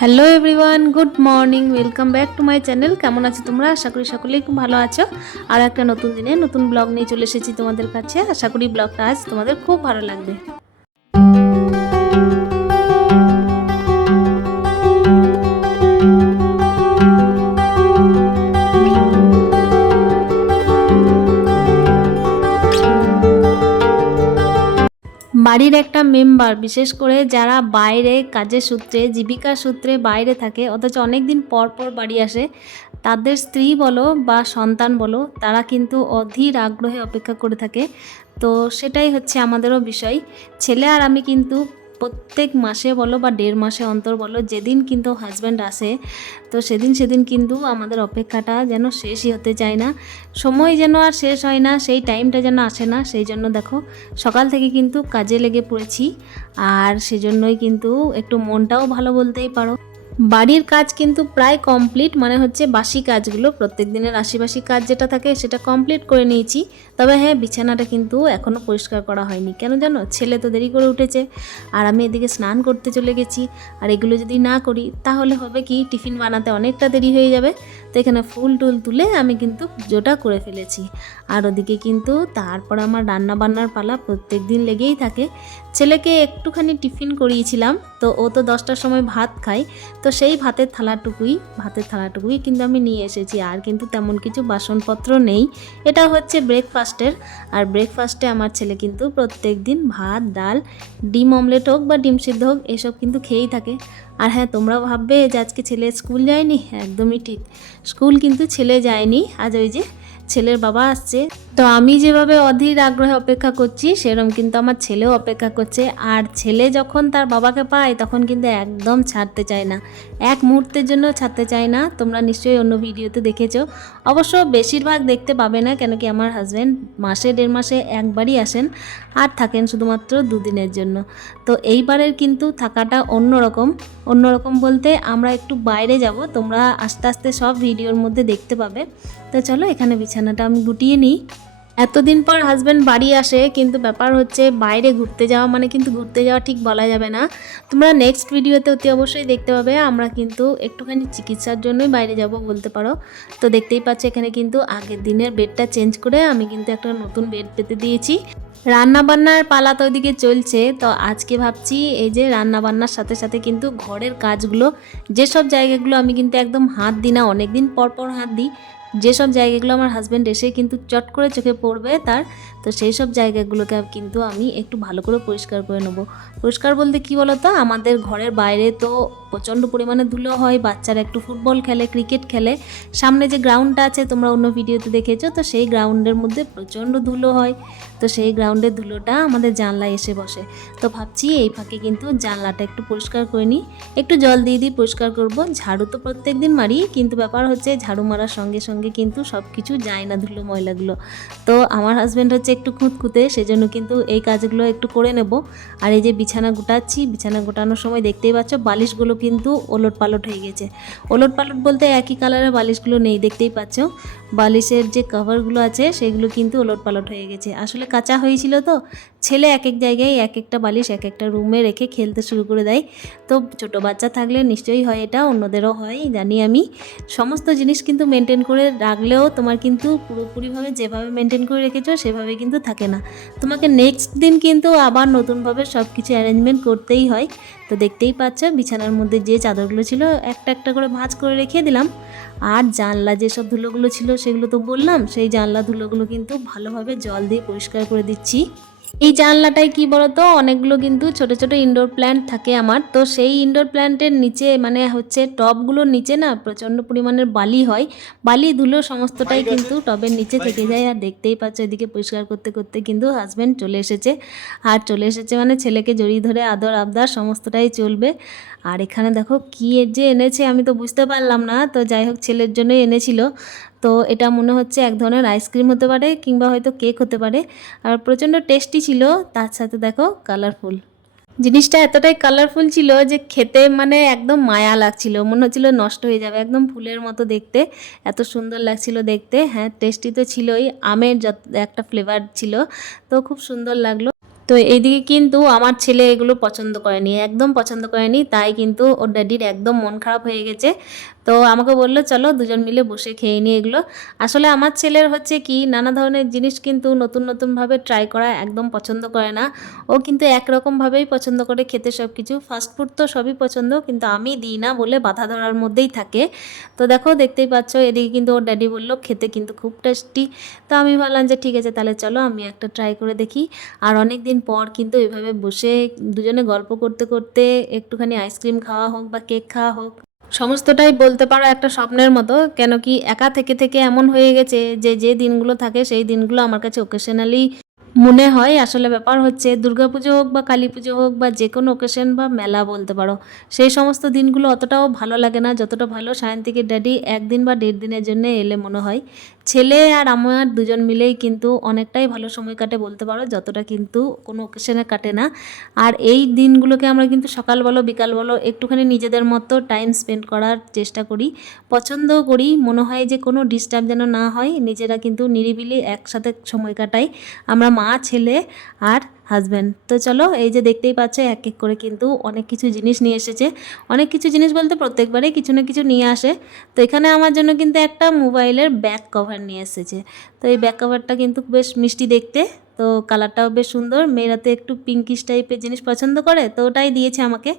Hello everyone good morning welcome back to my channel কেমন আছো তোমরা? আশা করি সকলেই খুব ভালো আছো। আর একটা নতুন দিনে নতুন ব্লগ নিয়ে চলে এসেছি তোমাদের কাছে। আশা করি ব্লগটা আজ তোমাদের খুব ভালো লাগবে। বাড়ির একটা মেম্বার বিশেষ করে যারা বাইরে কাজের সূত্রে, জীবিকার সূত্রে বাইরে থাকে, অথচ অনেক দিন পর পর বাড়ি আসে, তাদের স্ত্রী বলো বা সন্তান বলো, তারা কিন্তু অধীর আগ্রহে অপেক্ষা করে থাকে। তো সেটাই হচ্ছে আমাদেরও বিষয়। ছেলে আর আমি কিন্তু প্রত্যেক মাসে বলো বা দেড় মাসে অন্তর বলো, যেদিন কিন্তু হাজব্যান্ড আসে, তো সেদিন সেদিন কিন্তু আমাদের অপেক্ষাটা যেন শেষই হতে চায় না। সময় যেন আর শেষ হয় না, সেই টাইমটা যেন আসে না, সেই জন্য দেখো, সকাল থেকে কিন্তু কাজে লেগে পড়েছি। আর সেজন্যই কিন্তু একটু মনটাও ভালো বলতেই পারো। বাড়ির কাজ কিন্তু প্রায় কমপ্লিট মানে হচ্ছে বাসি কাজগুলো প্রত্যেক দিনের আশিবাসি কাজ যেটা থাকে সেটা কমপ্লিট করে নিয়েছি। তবে হ্যাঁ বিছানাটা কিন্তু এখনও পরিষ্কার করা হয়নি। কেন জানো? ছেলে তো দেরি করে উঠেছে। আর আমি এদিকে স্নান করতে চলে গেছি। আর এগুলো যদি না করি, তাহলে হবে কি? টিফিন বানাতে অনেকটা দেরি হয়ে যাবে। তো এখানে ফুল টুল তুলে আমি কিন্তু পুজোটা করে ফেলেছি। আর ওদিকে কিন্তু তারপর আমার রান্না বান্নার পালা প্রত্যেক দিন লেগেই থাকে। ছেলেকে একটুখানি টিফিন করিয়েছিলাম, তো ও তো দশটার সময় ভাত খায়, তো সেই ভাতের থালাটুকুই ভাতের থালাটুকুই কিন্তু আমি নিয়ে এসেছি। আর কিন্তু তেমন কিছু বাসনপত্র নেই। এটা হচ্ছে ব্রেকফাস্টের আর ব্রেকফাস্টে আমার ছেলে কিন্তু প্রত্যেক দিন ভাত, ডাল, ডিম অমলেট হোক বা ডিম সিদ্ধ হোক, এসব কিন্তু খেয়েই থাকে। আর হ্যাঁ তোমরা ভাববে যে আজকে ছেলে স্কুল যায়নি? একদমই ঠিক। স্কুল কিন্তু ছেলে যায়নি। আজ ওই যে ছেলের বাবা আসছে। তো আমি যেভাবে অধীর আগ্রহে অপেক্ষা করছি সেরকম কিন্তু আমার ছেলেও অপেক্ষা করছে। আর ছেলে যখন তার বাবাকে পায়, তখন কিন্তু একদম ছাড়তে চায় না। এক মুহূর্তের জন্য ছাড়তে চায় না। তোমরা নিশ্চয়ই অন্য ভিডিওতে দেখেছ। অবশ্য বেশিরভাগ দেখতে পাবে না, কেন কি আমার হাজব্যান্ড মাসে দেড় মাসে একবারই আসেন আর থাকেন শুধুমাত্র দুদিনের জন্য। তো এইবারের কিন্তু থাকাটা অন্যরকম। অন্যরকম বলতে আমরা একটু বাইরে যাব, তোমরা আস্তে আস্তে সব ভিডিওর মধ্যে দেখতে পাবে। তো চলো এখানে বিছানাটা আমি গুটিয়ে নিই। এতদিন পর হাজব্যান্ড বাড়ি আসে, কিন্তু ব্যাপার হচ্ছে বাইরে ঘুরতে যাওয়া মানে কিন্তু ঘুরতে যাওয়া ঠিক বলা যাবে না। তোমরা নেক্সট ভিডিওতে অতি অবশ্যই দেখতে পাবে, আমরা কিন্তু একটুখানি চিকিৎসার জন্যই বাইরে যাব বলতে পারো। তো দেখতেই পাচ্ছ এখানে কিন্তু আগের দিনের বেডটা চেঞ্জ করে আমি কিন্তু একটা নতুন বেড পেতে দিয়েছি। রান্না বান্নার পালা তো ওইদিকে চলছে, তো আজকে ভাবছি এই যে রান্না বান্নার সাথে সাথে কিন্তু ঘরের কাজগুলো, যেসব জায়গাগুলো আমি কিন্তু একদম হাত দিই না অনেক দিন পর পর হাত দিই যেসব জায়গাগুলো আমার হাজব্যান্ড এসে কিন্তু চট করে চোখে পড়বে তার, তো সেই সব জায়গাগুলোকে কিন্তু আমি একটু ভালো করে পরিষ্কার করে নেব। পরিষ্কার বলতে কি বলতো? আমাদের ঘরের বাইরে তো প্রচণ্ড পরিমাণে ধুলো হয়, বাচ্চারা একটু ফুটবল খেলে, ক্রিকেট খেলে। সামনে যে গ্রাউন্ডটা আছে, তোমরা অন্য ভিডিওতে দেখেছ, তো সেই গ্রাউন্ডের মধ্যে প্রচণ্ড ধুলো হয়। তো সেই গ্রাউন্ডের ধুলোটা আমাদের জানলায় এসে বসে। তো ভাবছি এই ফাঁকে কিন্তু জানলাটা একটু পরিষ্কার করে নিই। একটু জল দিয়ে দিয়ে পরিষ্কার করব। ঝাড়ু তো প্রত্যেক দিন মারি, কিন্তু ব্যাপার হচ্ছে ঝাড়ু মারার সঙ্গে সঙ্গে কিন্তু সব কিছু যায় না ধুলো, ময়লাগুলো। তো আমার হাজব্যান্ড হচ্ছে একটু খুঁতখুঁতে, সেজন্য কিন্তু এই কাজগুলো একটু করে নেব। আর এই যে বিছানা গোটাচ্ছি, বিছানা গোটানোর সময় দেখতেই পাচ্ছ বালিশগুলো কিন্তু ওলট পালট হয়ে গেছে। ওলট পালট বলতে একই কালারের বালিশগুলো নেই, দেখতেই পাচ্ছ। বালিশের যে কভারগুলো আছে, সেগুলো কিন্তু ওলট পালট হয়ে গেছে। আসলে কাঁচা হয়েছিল তো, ছেলে এক এক জায়গায় এক একটা বালিশ, এক একটা রুমে রেখে খেলতে শুরু করে দেয়। তো ছোটো বাচ্চা থাকলে নিশ্চয়ই হয় এটা, অন্যদেরও হয়, জানি আমি। সমস্ত জিনিস কিন্তু মেনটেন করে রাখলেও তোমার কিন্তু পুরোপুরিভাবে যেভাবে মেনটেন করে রেখেছো, সেভাবে কিন্তু থাকে না। তোমাকে নেক্সট দিন কিন্তু আবার নতুনভাবে সব কিছু অ্যারেঞ্জমেন্ট করতেই হয়। তো দেখতেই পাচ্ছ, বিছানার মধ্যে যে চাদরগুলো ছিল, একটা একটা করে ভাঁজ করে রেখে দিলাম। আর জানলা যেসব ধুলোগুলো ছিল, সেগুলো তো বললাম, সেই জানলা ধুলোগুলো কিন্তু ভালোভাবে জল দিয়ে পরিষ্কার করে দিচ্ছি। এই জানলাটায় কি বলতো? অনেকগুলো কিন্তু ছোট ছোট ইনডোর প্ল্যান্ট থাকে আমার। তো সেই ইনডোর প্ল্যান্টের নিচে মানে হচ্ছে টবগুলোর নিচে না প্রচণ্ড পরিমাণের বালি হয়। বালি ধুলো সমস্তটাই কিন্তু টবের নিচে থেকে যায়। আর দেখতেই পাচ্ছ এদিকে পরিষ্কার করতে করতে কিন্তু হাজব্যান্ড চলে এসেছে। আর চলে এসেছে মানে ছেলেকে জড়িয়ে ধরে আদর আবদার সমস্তটাই চলবে। আর এখানে দেখো কী যে এনেছে আমি তো বুঝতে পারলাম না। তো যাই হোক ছেলের জন্যই এনেছিল। তো এটা মনে হচ্ছে এক ধরনের আইসক্রিম হতে পারে কিংবা হয়তো কেক হতে পারে। আর প্রচণ্ড টেস্টি ছিল, তার সাথে দেখো কালারফুল জিনিসটা এতটাই কালারফুল ছিল যে খেতে মানে একদম মায়া লাগছিল, মনে হচ্ছিল নষ্ট হয়ে যাবে, একদম ফুলের মতো দেখতে, এত সুন্দর লাগছিল দেখতে। হ্যাঁ টেস্টি তো ছিলই, আমের যত একটা ফ্লেভার ছিল, তো খুব সুন্দর লাগল। তো এইদিকে কিন্তু আমার ছেলে এগুলো পছন্দ করেনি, একদম পছন্দ করেনি, তাই কিন্তু ওর ড্যাডির একদম মন খারাপ হয়ে গেছে। তো আমাকে বলল, চলো দুজন মিলে বসে খেয়ে নিই এগুলো। আসলে আমার ছেলের হচ্ছে কি, নানা ধরনের জিনিস কিন্তু নতুন নতুনভাবে ট্রাই করা একদম পছন্দ করে না। ও কিন্তু একরকমভাবেই পছন্দ করে খেতে সব কিছু ফাস্টফুড তো সবই পছন্দ, কিন্তু আমি দিই না বলে বাধা ধরার মধ্যেই থাকে। তো দেখো, দেখতেই পাচ্ছ, এদিকে কিন্তু ওর ড্যাডি বলল, খেতে কিন্তু খুব টেস্টি তো আমি ভাবলাম যে, ঠিক আছে, তাহলে চলো আমি একটা ট্রাই করে দেখি। আর অনেক দিন পর কিন্তু এভাবে বসে দুজনে গল্প করতে করতে একটুখানি আইসক্রিম খাওয়া হোক বা কেক খাওয়া হোক সমস্তটাই বলতে পারো একটা স্বপ্নের মতো। কেন কি একা থেকে থেকে এমন হয়ে গেছে যে যে দিনগুলো থাকে সেই দিনগুলো আমার কাছে ওকেশনালি মনে হয়। আসলে ব্যাপার হচ্ছে দুর্গাপুজো হোক বা কালী পুজো হোক বা যে কোনো ওকেশন বা মেলা বলতে পারো, সেই সমস্ত দিনগুলো অতটাও ভালো লাগে না। যতটা ভালো সায়ন্তিকের ড্যাডি একদিন বা দেড় দিনের জন্য এলে মনে হয়। ছেলে আর আমার দুজন মিলেই কিন্তু অনেকটাই ভালো সময় কাটে বলতে পারো, যতটা কিন্তু কোনো ওকেশনে কাটে না। আর এই দিনগুলোকে আমরা কিন্তু সকাল বলো, বিকাল বলো, একটুখানি নিজেদের মতো টাইম স্পেন্ড করার চেষ্টা করি। পছন্দও করি, মনে হয় যে কোনো ডিস্টার্ব যেন না হয়, নিজেরা কিন্তু নিরিবিলি একসাথে সময় কাটাই। আমরা মা, ছেলে আর হাজব্যান্ড তো চলো, এই যে দেখতেই পাচ্ছ, এক এক করে কিন্তু অনেক কিছু জিনিস নিয়ে এসেছে। অনেক কিছু জিনিস বলতে প্রত্যেকবারে কিছু না কিছু নিয়ে আসে। তো এখানে আমার জন্য কিন্তু একটা মোবাইলের ব্যাক কভার নিয়ে এসেছে। তো এই ব্যাক কভারটা কিন্তু বেশ মিষ্টি দেখতে। তো কালারটাও বেশ সুন্দর। মেয়েরা তো একটু পিঙ্কিশ টাইপের জিনিস পছন্দ করে, তো ওটাই দিয়েছে আমাকে।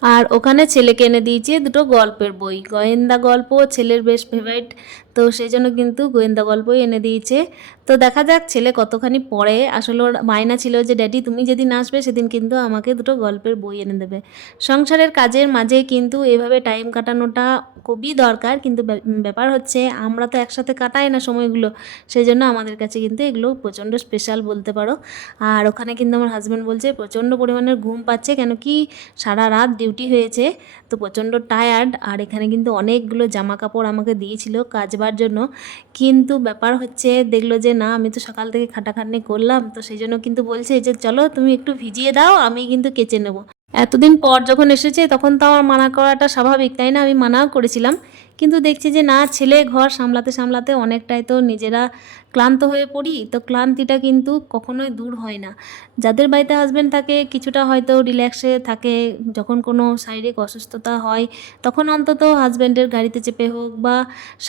আর ওখানে ছেলেকে এনে দিয়েছে দুটো গল্পের বই। গোয়েন্দা গল্প, ছেলের বেশ ফেভারিট তো সেই জন্য কিন্তু গোয়েন্দা গল্পই এনে দিয়েছে। তো দেখা যাক ছেলে কতখানি পড়ে। আসলে ওর মায়না ছিল যে, ড্যাডি, তুমি যেদিন আসবে সেদিন কিন্তু আমাকে দুটো গল্পের বই এনে দেবে। সংসারের কাজের মাঝে কিন্তু এভাবে টাইম কাটানোটা খুবই দরকার। কিন্তু ব্যা- ব্যাপার হচ্ছে আমরা তো একসাথে কাটাই না সময়গুলো। সেই জন্য আমাদের কাছে কিন্তু এগুলো প্রচণ্ড স্পেশাল বলতে পারো। আর ওখানে কিন্তু আমার হাজব্যান্ড বলছে, প্রচণ্ড পরিমাণের ঘুম পাচ্ছে কেন কি সারা রাত ডিউটি হয়েছে, তো প্রচণ্ড টায়ার্ড আর এখানে কিন্তু অনেকগুলো জামা কাপড় আমাকে দিয়েছিল কাজবার জন্য। কিন্তু ব্যাপার হচ্ছে, দেখল যে না, আমি তো সকাল থেকে খাটাখাটনি করলাম, তো সেই জন্য কিন্তু বলছে যে, চলো তুমি একটু ভিজিয়ে দাও, আমি কিন্তু কেচে নেব। এতদিন পর যখন এসেছে, তখন তো আমার মানা করাটা স্বাভাবিক, তাই না? আমি মানাও করেছিলাম। কিন্তু দেখছি যে না, ছেলে ঘর সামলাতে সামলাতে অনেকটাই তো নিজেরা ক্লান্ত হয়ে পড়ি। তো ক্লান্তিটা কিন্তু কখনোই দূর হয় না। যাদের বাড়িতে হাজব্যান্ড থাকে, কিছুটা হয়তো রিল্যাক্সে থাকে। যখন কোনো শারীরিক অসুস্থতা হয়, তখন অন্তত হাজব্যান্ডের গাড়িতে চেপে হোক বা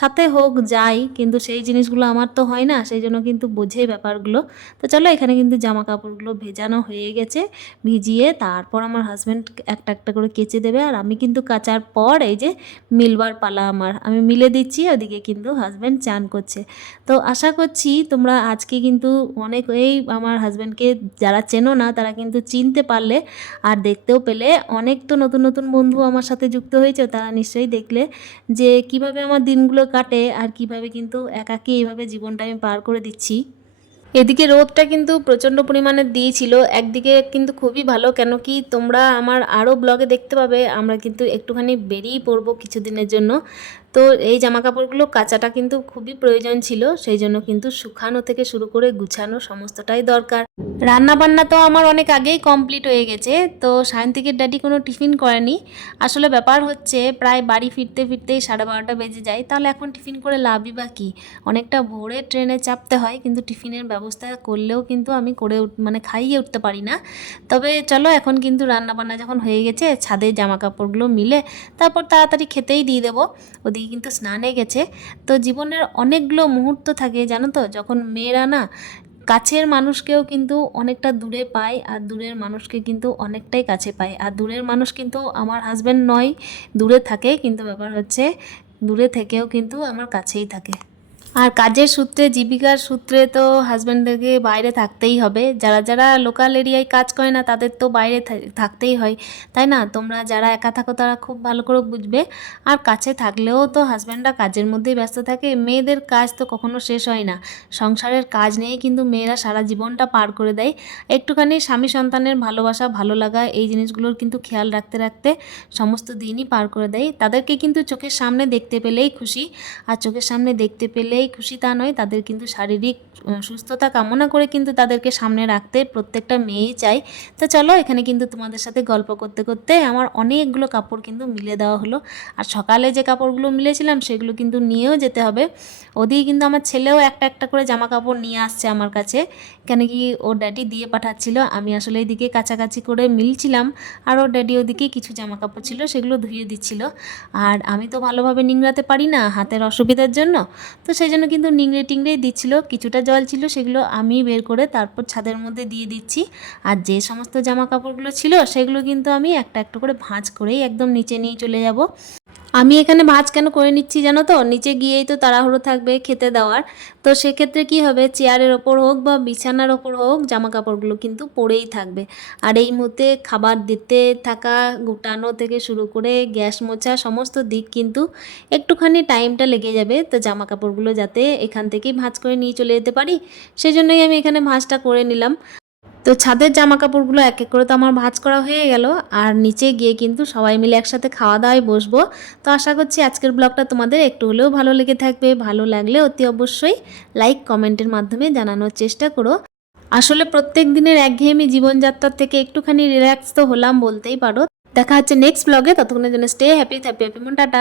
সাথে হোক যাই, কিন্তু সেই জিনিসগুলো আমার তো হয় না, সেই জন্য কিন্তু বোঝে ব্যাপারগুলো। তো চলো, এখানে কিন্তু জামা কাপড়গুলো ভেজানো হয়ে গেছে, ভিজিয়ে তারপর আমার হাজব্যান্ড একটা একটা করে কেচে দেবে। আর আমি কিন্তু কাচার পর এই যে মিলবার পালা আমার আমি মিলে দিচ্ছি, ওদিকে কিন্তু হাজব্যান্ড চান করছে। তো আশা করছি তোমরা আজকে কিন্তু অনেক এই আমার হাজব্যান্ডকে যারা চেনো না, তারা কিন্তু চিনতে পারলে আর দেখতেও পেলে। অনেক তো নতুন নতুন বন্ধু আমার সাথে যুক্ত হয়েছে, তারা নিশ্চয়ই দেখলে যে কীভাবে আমার দিনগুলো কাটে আর কীভাবে কিন্তু একাকী এইভাবে জীবনটা আমি পার করে দিচ্ছি। এদিকে রোদটা কিন্তু প্রচণ্ড পরিমাণে দিয়েছিল। একদিকে কিন্তু খুবই ভালো কেন কি তোমরা আমার আরও ব্লগে দেখতে পাবে, আমরা কিন্তু একটুখানি বেরিয়ে পড়ব কিছুদিনের জন্য। তো এই জামা কাপড়গুলো কাচাটা কিন্তু খুবই প্রয়োজন ছিল, সেই জন্য কিন্তু শুকানো থেকে শুরু করে গুছানো সমস্তটাই দরকার। রান্না বান্না তো আমার অনেক আগেই কমপ্লিট হয়ে গেছে, তো সায়ন্তিকের ড্যাডি কোনো টিফিন করেনি। আসলে ব্যাপার হচ্ছে, প্রায় বাড়ি ফিরতে ফিরতেই সাড়ে বারোটা বেজে যায়, তাহলে এখন টিফিন করে লাভই বা কী? অনেকটা ভোরে ট্রেনে চাপতে হয়, কিন্তু টিফিনের ব্যবস্থা করলেও কিন্তু আমি করে মানে খাইয়ে উঠতে পারি না। তবে চলো এখন কিন্তু রান্না বান্না যখন হয়ে গেছে, ছাদে জামা কাপড়গুলো মিলে তারপর তাড়াতাড়ি খেতেই দিয়ে দেবো। ওদিকে কিন্তু স্নানে গেছে। তো জীবনের অনেকগুলো মুহূর্ত থাকে, জানো তো? যখন মেয়েরা না, কাছের মানুষকেও কিন্তু অনেকটা দূরে পায় আর দূরের মানুষকে কিন্তু অনেকটাই কাছে পায়। আর দূরের মানুষ কিন্তু আমার হাজব্যান্ড নয়, দূরে থাকে। কিন্তু ব্যাপার হচ্ছে, দূরে থেকেও কিন্তু আমার কাছেই থাকে। আর কাজের সূত্রে, জীবিকার সূত্রে তো হাজব্যান্ডদেরকে বাইরে থাকতেই হবে। যারা যারা লোকাল এরিয়ায় কাজ করে না, তাদের তো বাইরে থাকতেই হয়। তাই না? তোমরা যারা একা থাকো, তারা খুব ভালো করে বুঝবে। আর কাছে থাকলেও তো হাজব্যান্ডরা কাজের মধ্যেই ব্যস্ত থাকে। মেয়েদের কাজ তো কখনো শেষ হয় না। সংসারের কাজ নিয়েই কিন্তু মেয়েরা সারা জীবনটা পার করে দেয়। একটুখানি স্বামী সন্তানের ভালোবাসা, ভালো লাগা, এই জিনিসগুলোর কিন্তু খেয়াল রাখতে রাখতে সমস্ত দিনই পার করে দেয়। তাদেরকে কিন্তু চোখের সামনে দেখতে পেলেই খুশি। আর চোখের সামনে দেখতে পেলেই খুশি তা নয়, তাদের কিন্তু শারীরিক সুস্থতা কামনা করে কিন্তু তাদেরকে সামনে রাখতে প্রত্যেকটা মেয়েই চায়। তো চলো, এখানে কিন্তু তোমাদের সাথে গল্প করতে করতে আমার অনেকগুলো কাপড় কিন্তু মিলে দেওয়া হলো। আর সকালে যে কাপড়গুলো মিলেছিলাম, সেগুলো কিন্তু নিয়েও যেতে হবে। ওদিকে কিন্তু আমার ছেলেও একটা একটা করে জামা কাপড় নিয়ে আসছে আমার কাছে। কেন কি ওর ড্যাডি দিয়ে পাঠাচ্ছিল, আমি আসলে এদিকে কাছাকাছি করে মিলছিলাম। আর ওর ড্যাডি ওদিকে কিছু জামা কাপড় ছিল, সেগুলো ধুয়ে দিচ্ছিল। আর আমি তো ভালোভাবে নিংড়াতে পারি না হাতের অসুবিধার জন্য। তো সেই জন্য কিন্তু নিংড়ে টিংড়ে দিচ্ছিল, কিছুটা জল ছিল সেগুলো আমি বের করে তারপর ছাদের মধ্যে দিয়ে দিচ্ছি। আর যে সমস্ত জামা কাপড়গুলো ছিল সেগুলো কিন্তু আমি একটা একটা করে ভাঁজ করেই একদম নিচে নিয়ে চলে যাব। আমি এখানে ভাঁজ কেন করে নিচ্ছি জানো তো? নিচে গিয়েই তো তাড়াহুড়ো থাকবে খেতে দেওয়ার। তো সেক্ষেত্রে কি হবে? চেয়ারের ওপর হোক বা বিছানার ওপর হোক জামা কাপড়গুলো কিন্তু পড়েই থাকবে। আর এই মুহূর্তে খাবার দিতে থাকা, গোটানো থেকে শুরু করে গ্যাস মোছা সমস্ত দিক কিন্তু একটুখানি টাইমটা লেগে যাবে। তো জামা কাপড়গুলো যাতে এখান থেকেই ভাঁজ করে নিয়ে চলে যেতে পারি। সেই জন্যই আমি এখানে ভাঁজটা করে নিলাম। তো ছাদের জামা কাপড়গুলো এক এক করে তো আমার ভাঁজ করা হয়ে গেল। আর নিচে গিয়ে কিন্তু সবাই মিলে একসাথে খাওয়া দাওয়ায় বসবো। তো আশা করছি আজকের ব্লগটা তোমাদের একটু হলেও ভালো লেগে থাকবে। ভালো লাগলে অতি অবশ্যই লাইক, কমেন্টের মাধ্যমে জানানোর চেষ্টা করো। আসলে প্রত্যেক দিনের একঘেয়েমি জীবনযাত্রার থেকে একটুখানি রিল্যাক্স তো হলাম বলতেই পারো। দেখা হচ্ছে নেক্সট ব্লগে ততক্ষণের জন্য stay happy happy happy tata.